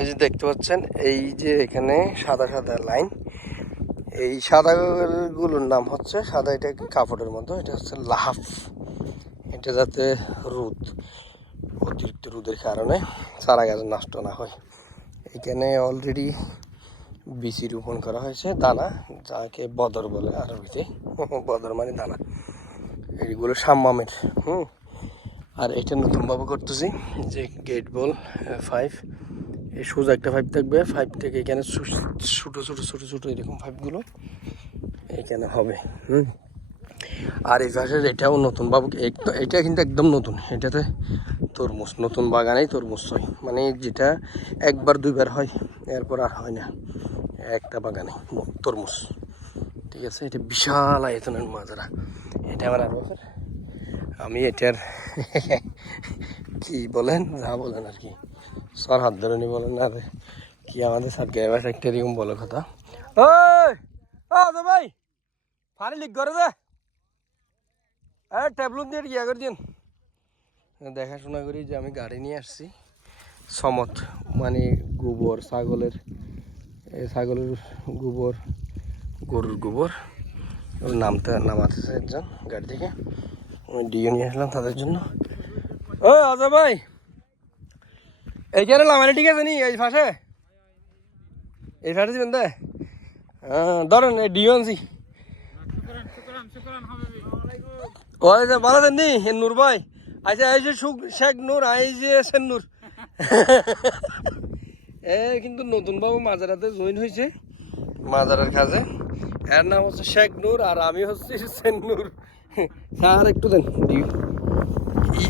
এই যে দেখতে পাচ্ছেন, এই যে এখানে সাদা সাদা লাইন। এই সাদা গুলোর নাম হচ্ছে, সাদা এটা কাপড়ের মতো? এটা হচ্ছে লাহাফ এটা যাতে রোদ, অতিরিক্ত রোদের কারণে চারা গাছ নষ্ট না হয়। এখানে অলরেডি বিচি রোপণ করা হয়েছে, দানা, যাকে বদর বলে আরবিতে। বদর মানে দানা। এইগুলো সাম্মামের, হুম। আর এটা নতুনভাবে করতেছি, যে গেট বল ফাইভ এই সোজা একটা ফাইভ থাকবে। ফাইভ থেকে এখানে ছোটো ছোটো ছোটো ছোটো এরকম ফাইভগুলো এখানে হবে, হুম। আর এই পাশে এটাও নতুন, বাবু এটা কিন্তু একদম নতুন। এটাতে তরমুজ, নতুন বাগানেই তরমুজ হয়। মানে যেটা একবার, দুইবার হয়, এরপর আর হয় না। একটা বাগানে তরমুজ। ঠিক আছে, এটা বিশাল আয়তনের মাজরা। এটা আমার আর আমি এটার কি বলেন, যা বলেন আর কি। স্যার হাত ধরে নি বলেন আর কি আমাদের স্যার গ্যাবাস একটা এরকম বলে কথা। ওই ও ভাই পানি লিক করে দে। আরে ট্যাবলুন দিয়ে ইয়া করে দিন। দেখাশোনা করি যে আমি গাড়ি নিয়ে আসছি। সমত মানে গোবর ছাগলের ছাগলের গোবর গরুর গোবর। ওর নামতে নামাতেছে একজন গাড়ি থেকে। আমি ডিও নিয়ে আসলাম তাদের জন্য। ও আজা ভাই এইখানে লামানি ঠিক আছে নি, এই ফাঁসে এই ফাঁসে দিবেন দে। ধরেন এই ডিও আনছি। ওই যে ভালো আছেন নি নূর ভাই। আচ্ছা এই যে শেখ নূর আই যে নূর। এ, কিন্তু নতুন বাবু মাজারাতে জয়েন হয়েছে মাজারের কাজে। এর নাম হচ্ছে শেখ নূর আর আমি হচ্ছি সেন নূর। স্যার, একটু দেন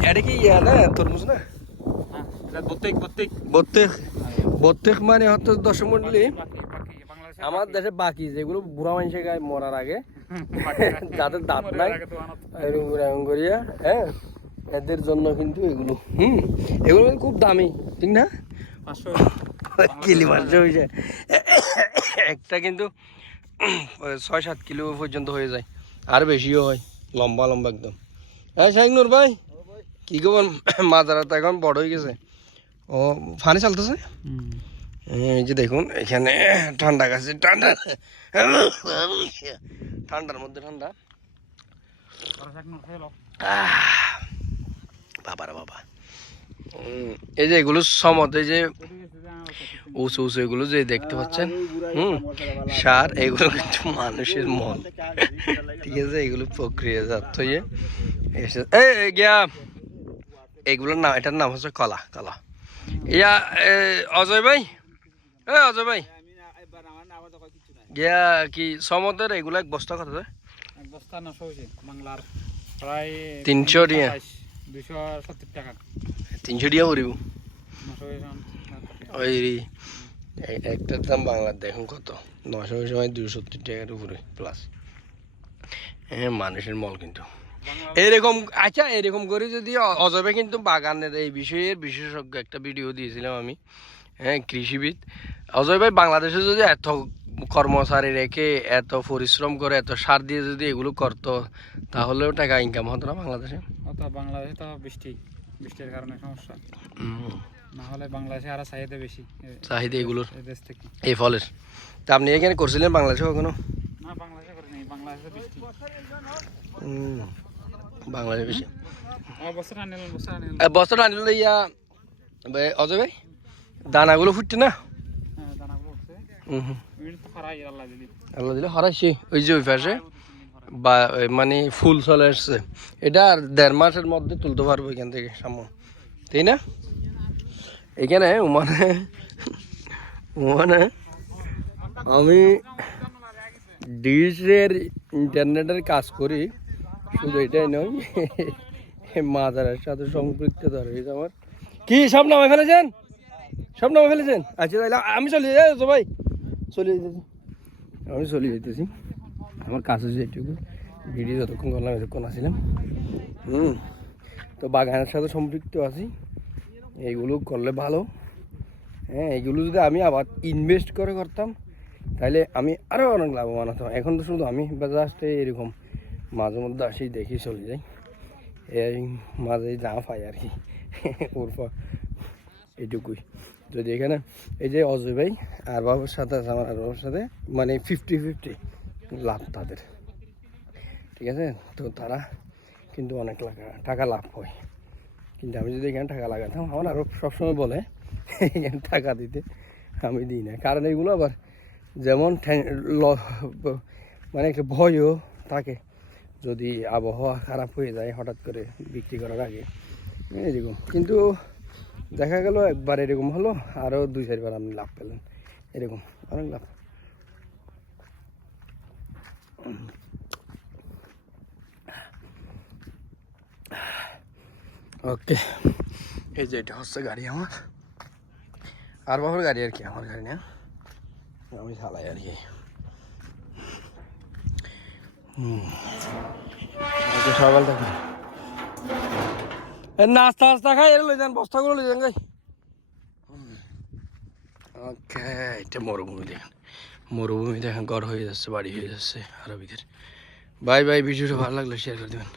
এটা কি ইয়া না, তরমুজ না? মানে হচ্ছে দশমন্ডলী আমার দেশে বাকি যেগুলো বুড়া মানুষের গায়ে মরার আগে যাদের দাঁত নাই করিয়া হ্যাঁ এদের জন্য কিন্তু এগুলো হুম এগুলো খুব দামি ঠিক না? কিলি হয়েছে একটা কিন্তু ছয় সাত কিলো পর্যন্ত হয়ে যায় আর বেশিও হয় লম্বা লম্বা একদম। হ্যাঁ শাহিক নূর ভাই কি খবর? মাজারা তো এখন বড় হয়ে গেছে। ও ফানি চালতেছে? এই যে দেখুন, এখানে ঠান্ডা গাছে ঠান্ডা। ঠান্ডার মধ্যে ঠান্ডা। বাবারা বাবা। এই যে এগুলো সমত, এই যে উঁচু উঁচু এগুলো যে দেখতে পাচ্ছেন, হুম, সার, এগুলো কিন্তু মানুষের মন। ঠিক আছে, এগুলো প্রক্রিয়াজাত হয়ে এই, গিয়া। এগুলোর নাম এটার নাম হচ্ছে কলা কলা। ইয়া অজয় ভাই? এ অজয় ভাই। কি সমতের এগুলো এক বস্তা কত এক বস্তা নশো হয়েছে বাংলার প্রায় তিনশো দিয়ে দুশো সত্তর টাকা। তিনশো দিয়ে করিব? ওই এই- একটার দাম বাংলার দেখুন কত। নশো সময় দুশো সত্তর টাকার উপরে প্লাস হ্যাঁ মানুষের মল কিন্তু। এরকম আচ্ছা এরকম করে যদি অজবে কিন্তু বাগানের এই বিষয়ের বিশেষজ্ঞ একটা ভিডিও দিয়েছিলাম আমি হ্যাঁ কৃষিবিদ। অজয় ভাই বাংলাদেশে যদি এত কর্মচারী রেখে এত পরিশ্রম করে এত সার দিয়ে যদি এগুলো করতো তাহলেও টাকা ইনকাম হতো না বাংলাদেশে? বাংলাদেশে তো বৃষ্টি বৃষ্টির কারণে সমস্যা। না হলে বাংলাদেশে আরও চাহিদা বেশি চাহিদা এগুলোর? এই ফলের। তা আপনি এখানে করছিলেন বাংলাদেশে কখনো? না বাংলাদেশে বৃষ্টি। বাংলাদেশে বস্তাটা আনলে ইয়া অজয় ভাই দানাগুলো ফুটছে না? হ্যাঁ আল্লাহ দিলে হারাইছে ওই যে ওই পাশে বা মানে ফুল চলে আসছে। এটা আর দেড় মাসের মধ্যে তুলতে পারব এখান থেকে সামনে তাই না? এখানে মানে মানে আমি ডিশের ইন্টারনেটের কাজ করি। শুধু এটাই নয় মাজারের সাথে সম্পৃক্ত রয়েছে আমার। কি সব নামে ফেলেছেন? সব নামে ফেলেছেন? আচ্ছা তাহলে আমি চলে যাই তো ভাই। চলে যেতেছি আমি চলে যেতেছি আমার কাছে যেটুকু ভিডিও যতক্ষণ করলাম এতক্ষণ আসছিলাম হুম তো বাগানের সাথে সম্পৃক্ত আছি। এইগুলো করলে ভালো। হ্যাঁ এইগুলো যদি আমি আবার ইনভেস্ট করে করতাম তাহলে আমি আরও অনেক লাভবান হতাম। এখন তো শুধু আমি জাস্ট এরকম মাঝে মধ্যে আসি, দেখি চলে যাই। এই মাঝে যা পাই আর কি। ওর পর এইটুকুই যদি এখানে এই যে অজয় ভাই আর বাবুর সাথে আছে, আমার আর বাবুর সাথে মানে ফিফটি ফিফটি লাভ তাদের। ঠিক আছে? তো তারা কিন্তু অনেক টাকা টাকা লাভ হয়। কিন্তু আমি যদি এখানে টাকা লাগাতাম, আমার আরও সবসময় বলে এখানে টাকা দিতে আমি দিই না। কারণ এগুলো আবার যেমন মানে একটা ভয়ও থাকে। যদি আবহাওয়া খারাপ হয়ে যায় হঠাৎ করে বিক্রি করার আগে এরকম কিন্তু দেখা গেল একবার এরকম হলো আরও দুই, চারবার আপনি লাভ পেলেন। এরকম, অনেক লাভ। ওকে। এই যে এটা হচ্ছে গাড়ি আমার। আর বাবার গাড়ি আর কি, আমার গাড়ি না। আমি চালাই আর কি। সকাল থেকে। নাস্তা নাস্তা খাই এর লই যান, বস্তাগুলো লই যান গাই ওকে, এটা মরুভূমি দেখেন। মরুভূমি দেখেন, গড় হয়ে যাচ্ছে, বাড়ি হয়ে যাচ্ছে আরবিদের। বাই বাই, ভিডিওটা ভালো লাগলে শেয়ার করে দেবেন।